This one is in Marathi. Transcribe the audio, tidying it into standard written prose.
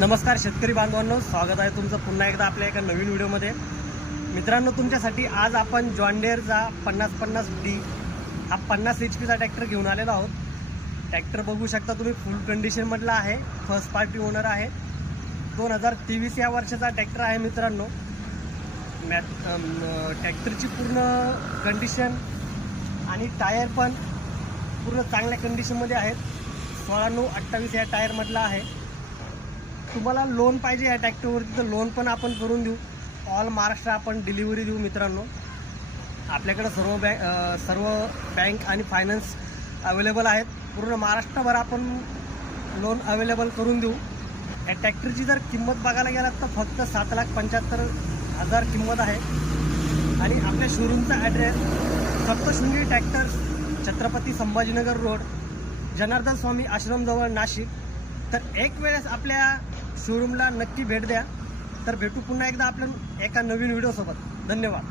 नमस्कार शेतकरी बांधवांनो, स्वागत आहे तुमचं पुन्हा एकदा आपल्या एका नवीन व्हिडिओमध्ये। मित्रांनो, तुमच्यासाठी आज आपण जॉन डिअरचा 5050D हा 50 HP चा ट्रॅक्टर घेऊन आलेलो आहोत। ट्रॅक्टर बघू शकता तुम्ही, फुल कंडिशनमधला आहे, फर्स्ट पार्टी ओनर आहे। 2023 या वर्षाचा ट्रॅक्टर आहे मित्रांनो। ट्रॅक्टरची पूर्ण कंडिशन आणि टायर पण पूर्ण चांगल्या कंडिशनमध्ये आहेत। 16/9/28 या टायरमधला आहे। तुम्हाला लोन पाहिजे या ट्रॅक्टरवरती तर लोन पण आपण करून देऊ। ऑल महाराष्ट्र आपण डिलिव्हरी देऊ मित्रांनो। आपल्याकडे सर्व बँक आणि फायनान्स अवेलेबल आहेत। पूर्ण महाराष्ट्रभर आपण लोन अवेलेबल करून देऊ। या ट्रॅक्टरची जर किंमत बघायला गेलात तर फक्त 7,75,000 किंमत आहे। आणि आपल्या शोरूमचा address Saptashrungi tractor, Chhatrapati Sambhajinagar road, Janardan Swami आश्रमजवळ, नाशिक। तर एक वेळेस आपल्या शोरूमला नक्की भेट द्या। तर भेटू पुन्हा एकदा आपल्या एका नवीन व्हिडिओसोबत। धन्यवाद।